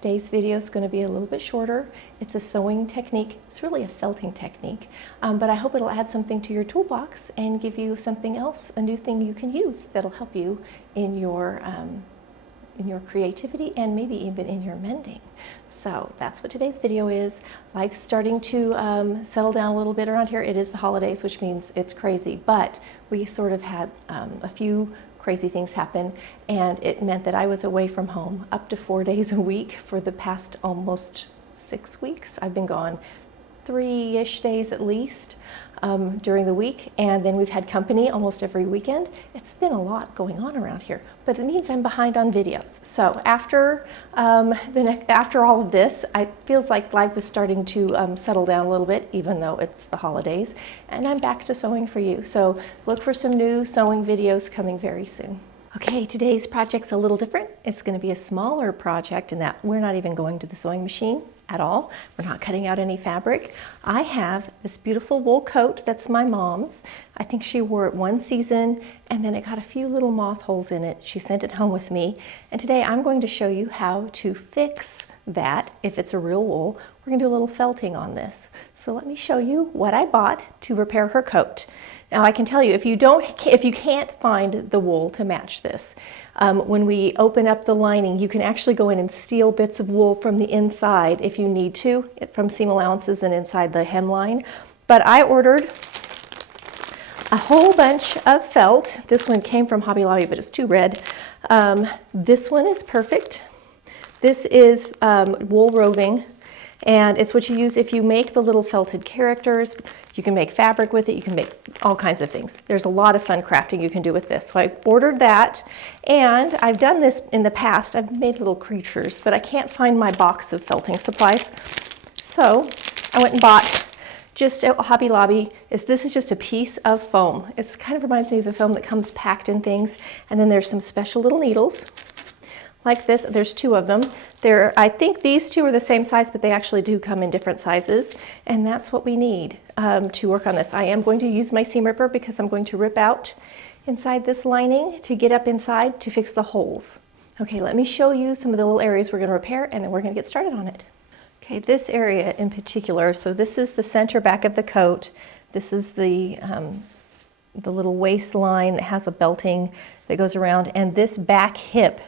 Today's video is going to be a little bit shorter. It's a sewing technique. It's really a felting technique, but I hope it'll add something to your toolbox and give you something else, a new thing you can use that'll help you in your creativity and maybe even in your mending. So that's what today's video is. Life's starting to settle down a little bit around here. It is the holidays, which means it's crazy, but we sort of had a few crazy things happen, and it meant that I was away from home up to 4 days a week for the past almost 6 weeks. I've been gone 3-ish days at least during the week, and then we've had company almost every weekend. It's been a lot going on around here, but it means I'm behind on videos. So after after all of this, it feels like life is starting to settle down a little bit, even though it's the holidays, and I'm back to sewing for you. So look for some new sewing videos coming very soon. Okay, today's project's a little different. It's going to be a smaller project in that we're not even going to the sewing machine at all. We're not cutting out any fabric. I have this beautiful wool coat that's my mom's. I think she wore it one season and then it got a few little moth holes in it. She sent it home with me, and today I'm going to show you how to fix that if it's a real wool. We're going to do a little felting on this. So let me show you what I bought to repair her coat. Now I can tell you, if you can't find the wool to match this, when we open up the lining, you can actually go in and steal bits of wool from the inside if you need to, from seam allowances and inside the hemline. But I ordered a whole bunch of felt. This one came from Hobby Lobby, but it's too red. This one is perfect. This is wool roving, and it's what you use if you make the little felted characters. You can make fabric with it. You can make all kinds of things. There's a lot of fun crafting you can do with this. So I ordered that, and I've done this in the past. I've made little creatures, but I can't find my box of felting supplies. So I went and bought just at Hobby Lobby. This is just a piece of foam. It kind of reminds me of the foam that comes packed in things. And then there's some special little needles like this. There's 2 of them. I think these 2 are the same size, but they actually do come in different sizes. And that's what we need to work on this. I am going to use my seam ripper because I'm going to rip out inside this lining to get up inside to fix the holes. Okay, let me show you some of the little areas we're going to repair, and then we're going to get started on it. Okay, this area in particular, so this is the center back of the coat. This is the little waistline that has a belting that goes around, and this back hip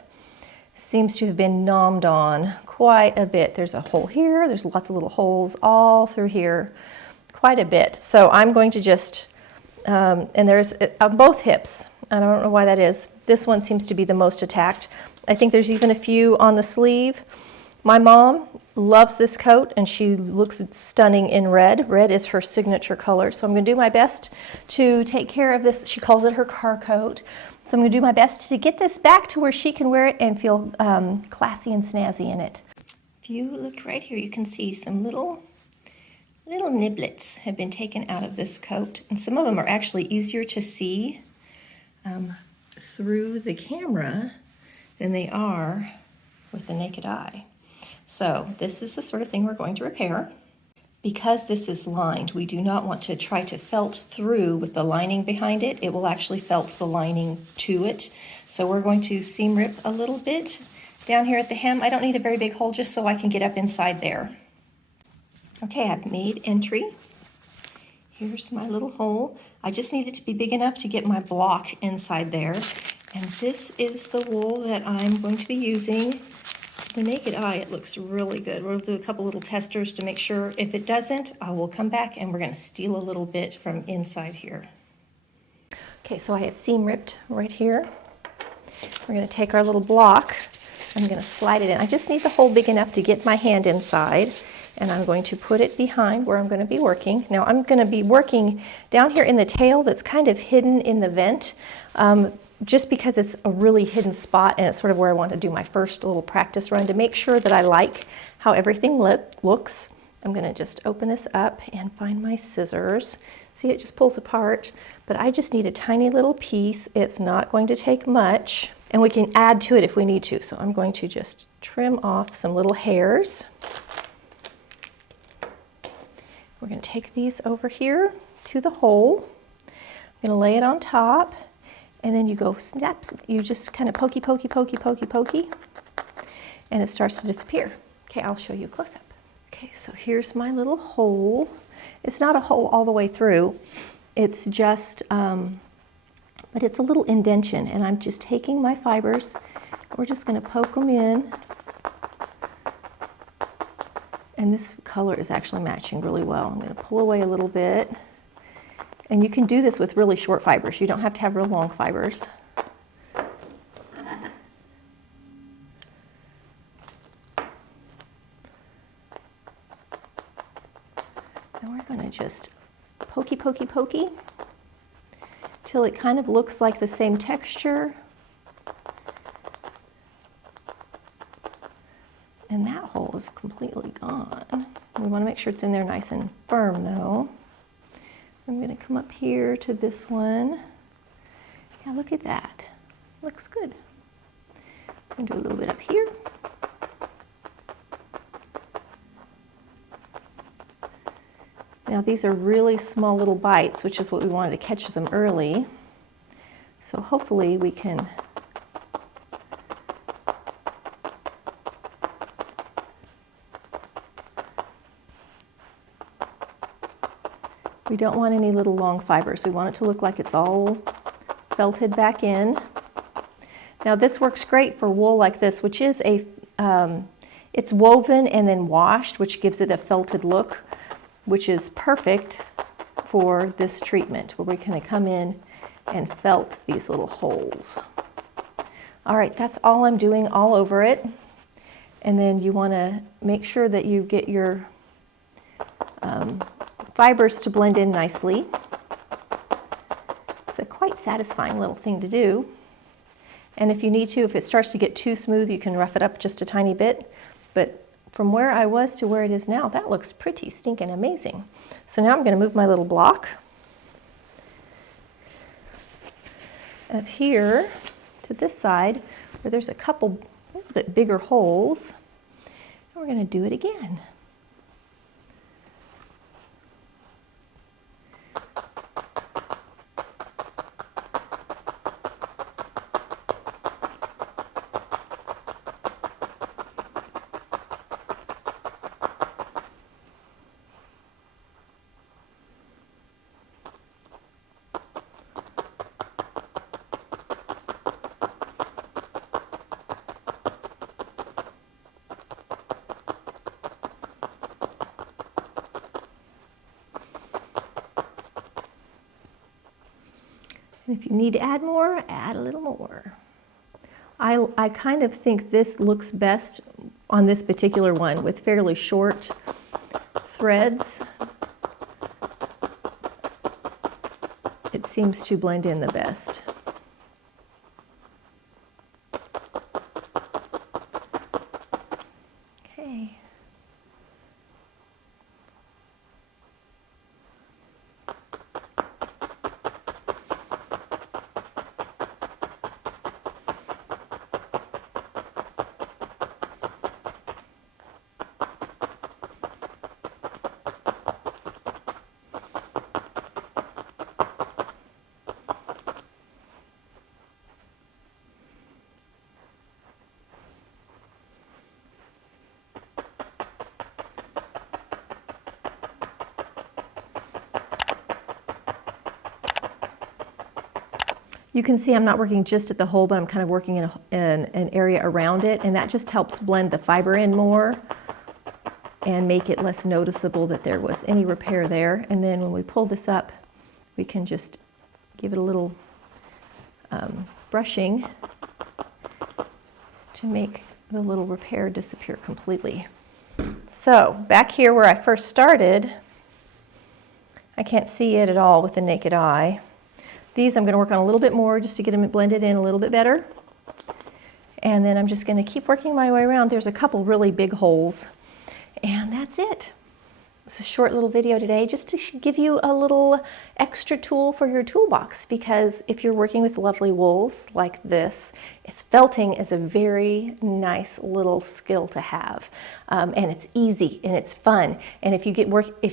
seems to have been nommed on quite a bit. There's a hole here, there's lots of little holes all through here, quite a bit. So I'm going to just, and there's on both hips, I don't know why that is. This one seems to be the most attacked. I think there's even a few on the sleeve. My mom loves this coat, and she looks stunning in red. Red is her signature color, so I'm going to do my best to take care of this. She calls it her car coat. So I'm going to do my best to get this back to where she can wear it and feel classy and snazzy in it. If you look right here, you can see some little niblets have been taken out of this coat, and some of them are actually easier to see through the camera than they are with the naked eye. So this is the sort of thing we're going to repair. Because this is lined, we do not want to try to felt through with the lining behind it. It will actually felt the lining to it. So we're going to seam rip a little bit down here at the hem. I don't need a very big hole, just so I can get up inside there. Okay, I've made entry. Here's my little hole. I just need it to be big enough to get my block inside there. And this is the wool that I'm going to be using. The naked eye, it looks really good. We'll do a couple little testers to make sure. If it doesn't, I will come back and we're going to steal a little bit from inside here. Okay, so I have seam ripped right here. We're going to take our little block. I'm going to slide it in. I just need the hole big enough to get my hand inside, and I'm going to put it behind where I'm going to be working. Now I'm going to be working down here in the tail that's kind of hidden in the vent. Just because it's a really hidden spot, and it's sort of where I want to do my first little practice run to make sure that I like how everything looks. I'm going to just open this up and find my scissors. See, it just pulls apart, but I just need a tiny little piece. It's not going to take much, and we can add to it if we need to. So I'm going to just trim off some little hairs. We're going to take these over here to the hole. I'm going to lay it on top. And then you go snap, you just kind of pokey, and it starts to disappear. Okay, I'll show you a close-up. Okay, so here's my little hole. It's not a hole all the way through. It's just, but it's a little indentation, and I'm just taking my fibers. We're just going to poke them in. And this color is actually matching really well. I'm going to pull away a little bit. And you can do this with really short fibers. You don't have to have real long fibers. And we're going to just pokey, pokey, pokey till it kind of looks like the same texture. And that hole is completely gone. We want to make sure it's in there nice and firm though. I'm going to come up here to this one. Yeah, look at that. Looks good. I'm going to do a little bit up here. Now these are really small little bites, which is what we wanted to catch them early. So hopefully we can We don't want any little long fibers. We want it to look like it's all felted back in. Now this works great for wool like this, which is it's woven and then washed, which gives it a felted look, which is perfect for this treatment, where we're going to come in and felt these little holes. All right, that's all I'm doing all over it. And then you want to make sure that you get your fibers to blend in nicely. It's a quite satisfying little thing to do. And if you need to, if it starts to get too smooth, you can rough it up just a tiny bit. But from where I was to where it is now, that looks pretty stinking amazing. So now I'm going to move my little block up here to this side where there's a couple a little bit bigger holes. And we're going to do it again. If you need to add more, add a little more. I kind of think this looks best on this particular one with fairly short threads. It seems to blend in the best. Okay. You can see I'm not working just at the hole, but I'm kind of working in an area around it, and that just helps blend the fiber in more and make it less noticeable that there was any repair there. And then when we pull this up, we can just give it a little brushing to make the little repair disappear completely. So back here where I first started, I can't see it at all with the naked eye. These I'm going to work on a little bit more just to get them blended in a little bit better. And then I'm just going to keep working my way around. There's a couple really big holes, and that's it. It's a short little video today just to give you a little extra tool for your toolbox, because if you're working with lovely wools like this, felting is a very nice little skill to have, and it's easy and it's fun. And if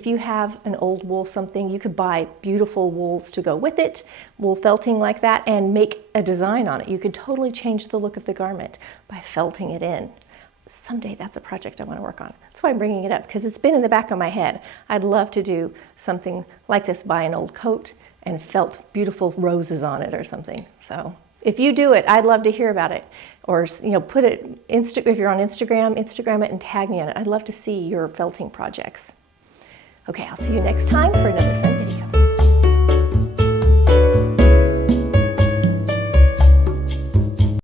you have an old wool something, you could buy beautiful wools to go with it, wool felting like that, and make a design on it. You could totally change the look of the garment by felting it in. someday that's a project I want to work on. That's why I'm bringing it up, because it's been in the back of my head. I'd love to do something like this, buy an old coat and felt beautiful roses on it or something. So if you do it, I'd love to hear about it. Or, you know, put it, if you're on Instagram it and tag me on it. I'd love to see your felting projects. Okay, I'll see you next time for another